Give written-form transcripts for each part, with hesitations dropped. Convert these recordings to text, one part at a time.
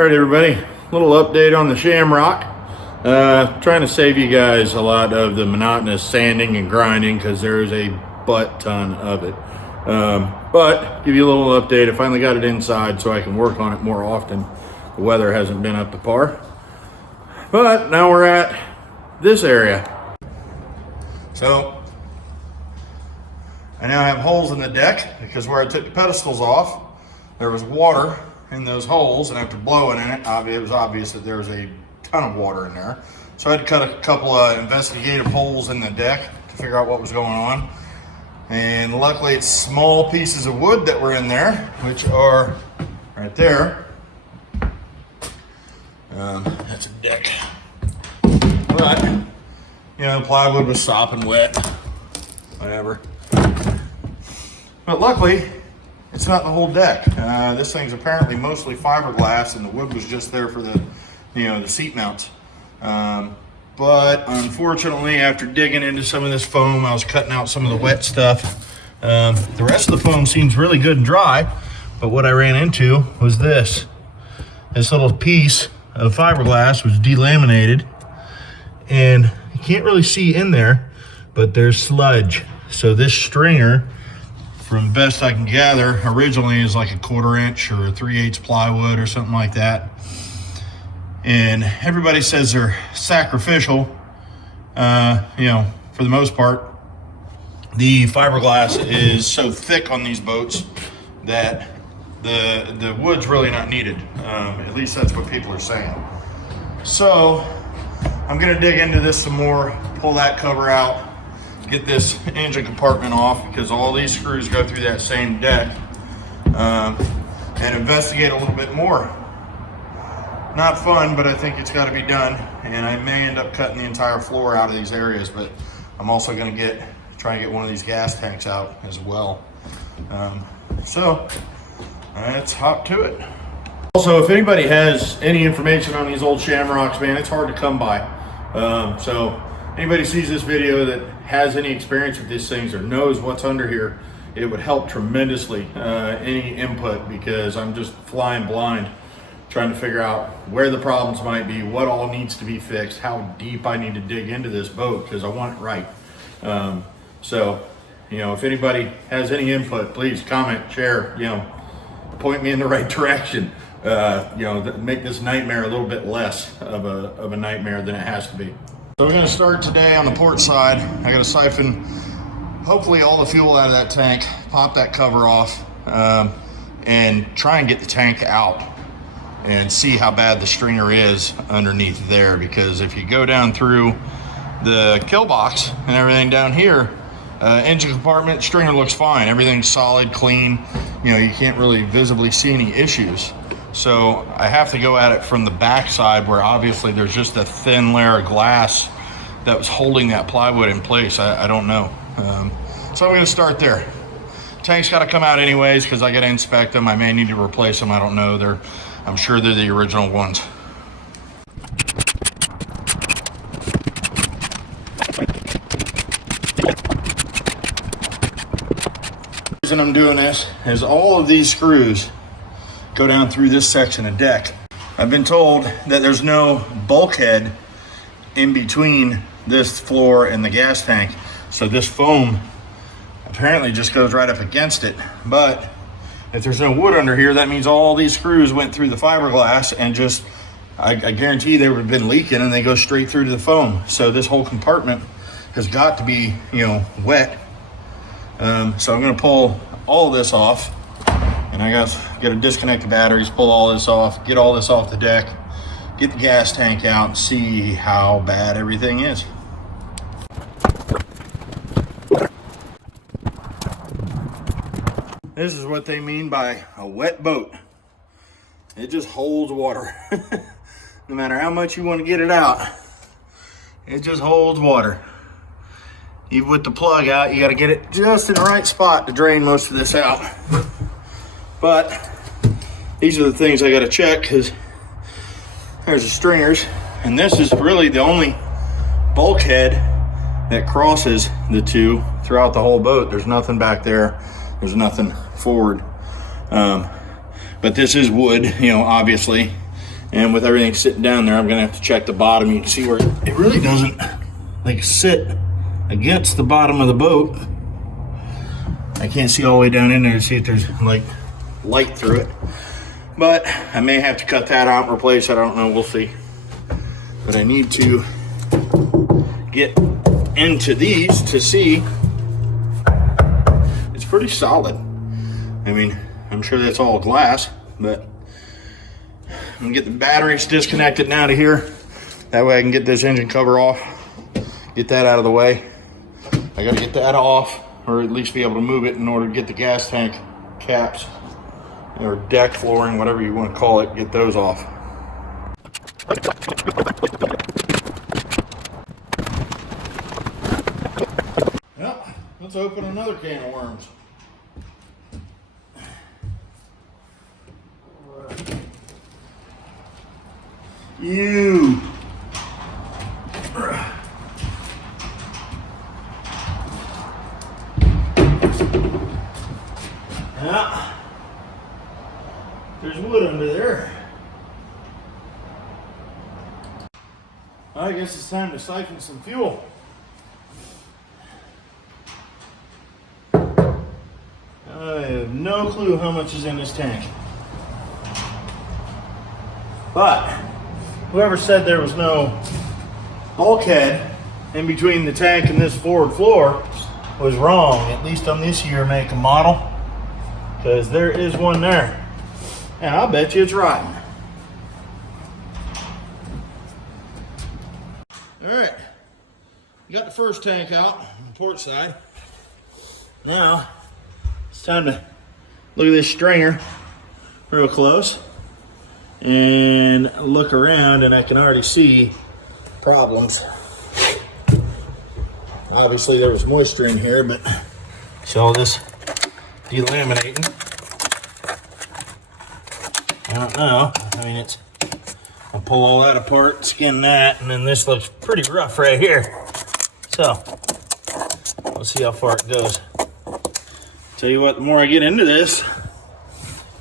right, everybody, little update on the Shamrock. Trying to save you guys a lot of the monotonous sanding and grinding because there is a butt ton of it. But give you a little update. I finally got it inside so I can work on it more often. The weather hasn't been up to par. But now we're at this area. So I now have holes in the deck because where I took the pedestals off, there was water in those holes, and after blowing in it, it was obvious that there was a ton of water in there. So I had to cut a couple of investigative holes in the deck to figure out what was going on. And luckily it's small pieces of wood that were in there, which are right there. That's a deck. But, you know, the plywood was sopping wet, whatever. But luckily, it's not the whole deck. This thing's apparently mostly fiberglass, and the wood was just there for the, the seat mounts. But unfortunately, after digging into some of this foam, I was cutting out some of the wet stuff. The rest of the foam seems really good and dry, but what I ran into was this. This little piece of fiberglass was delaminated, and you can't really see in there, but there's sludge. So this stringer, from best I can gather, originally is like a 1/4 inch or 3/8 plywood or something like that. And everybody says they're sacrificial. For the most part, the fiberglass is so thick on these boats that the wood's really not needed. At least that's what people are saying. So I'm gonna dig into this some more, pull that cover out, get this engine compartment off because all these screws go through that same deck, and investigate a little bit more. Not fun, but I think it's got to be done, and I may end up cutting the entire floor out of these areas, but I'm also going to try and get one of these gas tanks out as well. So let's hop to it. Also, if anybody has any information on these old Shamrocks, man, it's hard to come by. So anybody sees this video that has any experience with these things or knows what's under here, it would help tremendously, any input, because I'm just flying blind trying to figure out where the problems might be, what all needs to be fixed, how deep I need to dig into this boat because I want it right. So if anybody has any input, please comment, share, point me in the right direction. Make this nightmare a little bit less of a nightmare than it has to be. So we're gonna start today on the port side. I gotta siphon hopefully all the fuel out of that tank, pop that cover off, and try and get the tank out and see how bad the stringer is underneath there. Because if you go down through the kill box and everything down here, engine compartment, stringer looks fine. Everything's solid, clean. You can't really visibly see any issues. So I have to go at it from the back side where obviously there's just a thin layer of glass that was holding that plywood in place. I don't know. So I'm gonna start there. Tank's gotta come out anyways because I gotta inspect them. I may need to replace them, I don't know. I'm sure they're the original ones. The reason I'm doing this is all of these screws go down through this section of deck. I've been told that there's no bulkhead in between this floor and the gas tank, so this foam apparently just goes right up against it. But if there's no wood under here, that means all these screws went through the fiberglass and just, I guarantee they would have been leaking and they go straight through to the foam. So this whole compartment has got to be, wet. So I'm gonna pull all of this off, and I got to disconnect the batteries, pull all this off, get all this off the deck, get the gas tank out, and see how bad everything is. This is what they mean by a wet boat. It just holds water. No matter how much you want to get it out, it just holds water. Even with the plug out, you got to get it just in the right spot to drain most of this out. But these are the things I got to check because there's the stringers, and this is really the only bulkhead that crosses the two throughout the whole boat. There's nothing back there. There's nothing forward. But this is wood, obviously. And with everything sitting down there, I'm gonna have to check the bottom. You can see where it really doesn't like sit against the bottom of the boat. I can't see all the way down in there to see if there's like light through it. But I may have to cut that out and replace it. I don't know, we'll see. But I need to get into these to see. It's pretty solid. I mean, I'm sure that's all glass, but I'm gonna get the batteries disconnected now to here. That way I can get this engine cover off, get that out of the way. I gotta get that off, or at least be able to move it in order to get the gas tank caps or deck flooring, whatever you want to call it, get those off. Well, let's open another can of worms. You. Yeah. There's wood under there. I guess it's time to siphon some fuel. I have no clue how much is in this tank. But whoever said there was no bulkhead in between the tank and this forward floor was wrong, at least on this year make and model, because there is one there. And I'll bet you it's rotten. All right, got the first tank out on the port side. Now it's time to look at this stringer real close and look around, and I can already see problems. Obviously there was moisture in here, but see all this delaminating. I don't know. I mean, I'll pull all that apart, skin that, and then this looks pretty rough right here. So, let's see how far it goes. Tell you what, the more I get into this,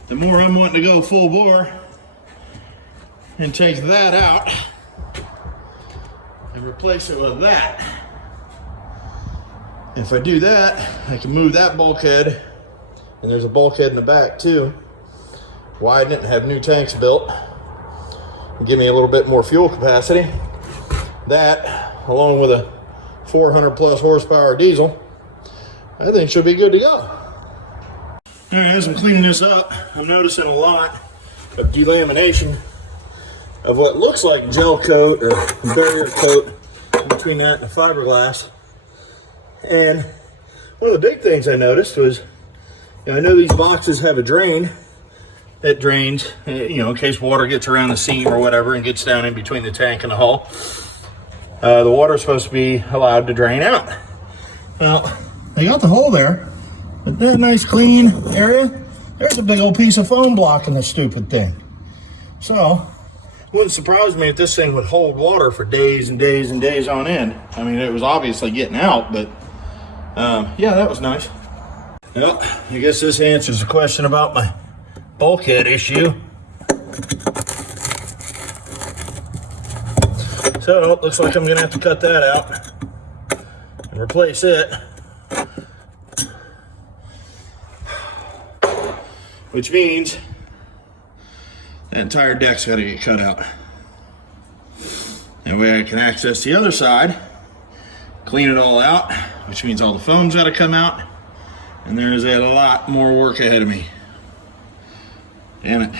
the more I'm wanting to go full bore and take that out and replace it with that. If I do that, I can move that bulkhead, and there's a bulkhead in the back too. Widen it and have new tanks built and give me a little bit more fuel capacity. That, along with a 400 plus horsepower diesel, I think should be good to go. All right, as I'm cleaning this up, I'm noticing a lot of delamination of what looks like gel coat or barrier coat in between that and the fiberglass. And one of the big things I noticed was, I know these boxes have a drain that drains, in case water gets around the seam or whatever and gets down in between the tank and the hull. The water is supposed to be allowed to drain out. Well, they got the hole there, but that nice clean area, there's a big old piece of foam blocking the stupid thing. So, it wouldn't surprise me if this thing would hold water for days and days and days on end. I mean, it was obviously getting out, but yeah, that was nice. Well, I guess this answers the question about my bulkhead issue. So it looks like I'm gonna have to cut that out and replace it, which means the entire deck's got to get cut out. That way I can access the other side, clean it all out, which means all the foam's got to come out, and there's a lot more work ahead of me. Damn it.